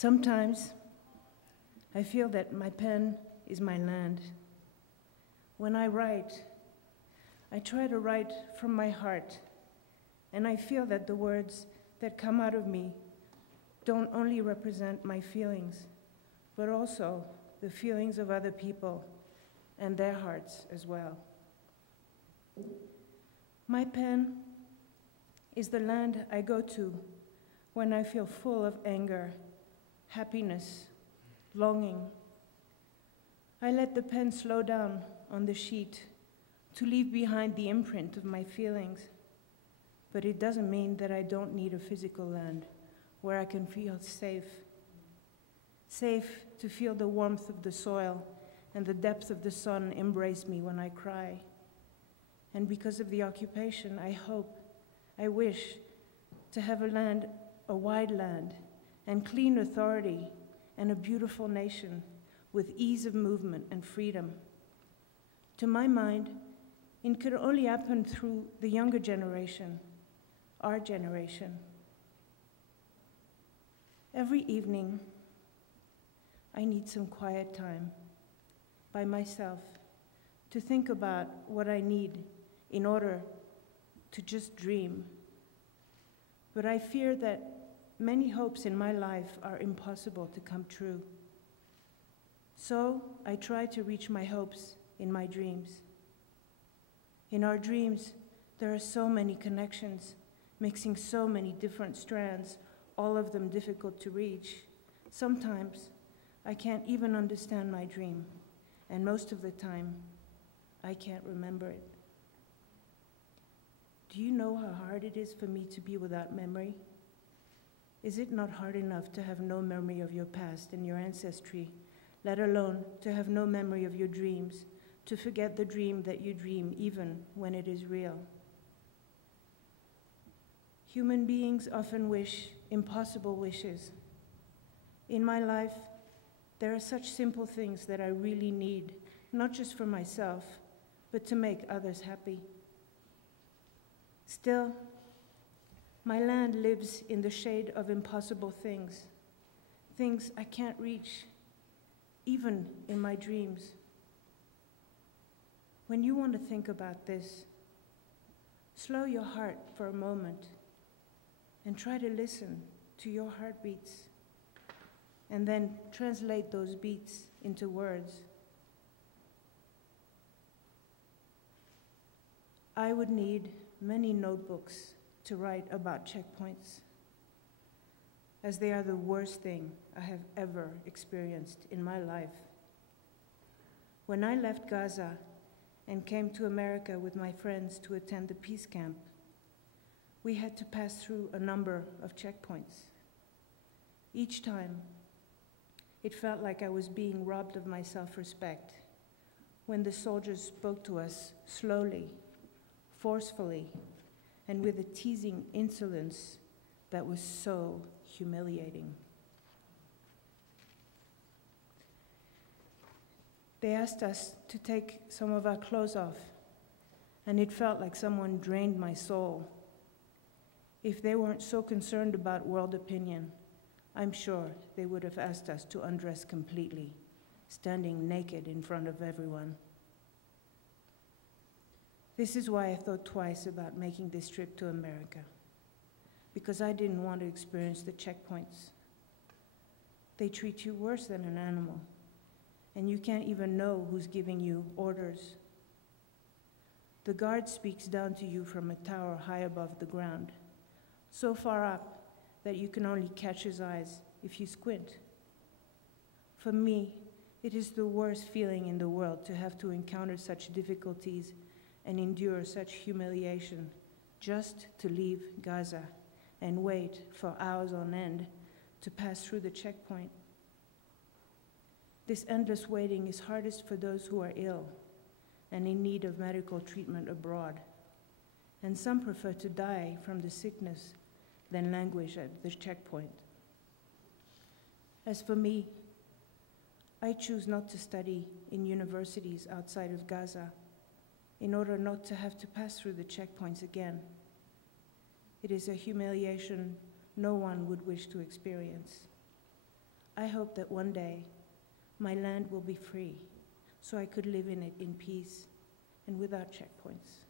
Sometimes I feel that my pen is my land. When I write, I try to write from my heart, and I feel that the words that come out of me don't only represent my feelings, but also the feelings of other people and their hearts as well. My pen is the land I go to when I feel full of anger, happiness, longing. I let the pen slow down on the sheet to leave behind the imprint of my feelings, but it doesn't mean that I don't need a physical land where I can feel safe. Safe to feel the warmth of the soil and the depth of the sun embrace me when I cry. And because of the occupation, I wish to have a wide land and clean authority and a beautiful nation with ease of movement and freedom. To my mind, it could only happen through the younger generation, our generation. Every evening, I need some quiet time by myself to think about what I need in order to just dream. But I fear that many hopes in my life are impossible to come true. So I try to reach my hopes in my dreams. In our dreams, there are so many connections, mixing so many different strands, all of them difficult to reach. Sometimes I can't even understand my dream, and most of the time, I can't remember it. Do you know how hard it is for me to be without memory? Is it not hard enough to have no memory of your past and your ancestry, let alone to have no memory of your dreams, to forget the dream that you dream even when it is real? Human beings often wish impossible wishes. In my life, there are such simple things that I really need, not just for myself, but to make others happy. Still, my land lives in the shade of impossible things, things I can't reach, even in my dreams. When you want to think about this, slow your heart for a moment and try to listen to your heartbeats, and then translate those beats into words. I would need many notebooks to write about checkpoints, as they are the worst thing I have ever experienced in my life. When I left Gaza and came to America with my friends to attend the peace camp, we had to pass through a number of checkpoints. Each time, it felt like I was being robbed of my self-respect when the soldiers spoke to us slowly, forcefully, and with a teasing insolence that was so humiliating. They asked us to take some of our clothes off, and it felt like someone drained my soul. If they weren't so concerned about world opinion, I'm sure they would have asked us to undress completely, standing naked in front of everyone. This is why I thought twice about making this trip to America, because I didn't want to experience the checkpoints. They treat you worse than an animal, and you can't even know who's giving you orders. The guard speaks down to you from a tower high above the ground, so far up that you can only catch his eyes if you squint. For me, it is the worst feeling in the world to have to encounter such difficulties and endure such humiliation just to leave Gaza and wait for hours on end to pass through the checkpoint. This endless waiting is hardest for those who are ill and in need of medical treatment abroad, and some prefer to die from the sickness than languish at the checkpoint. As for me, I choose not to study in universities outside of Gaza in order not to have to pass through the checkpoints again. It is a humiliation no one would wish to experience. I hope that one day my land will be free so I could live in it in peace and without checkpoints.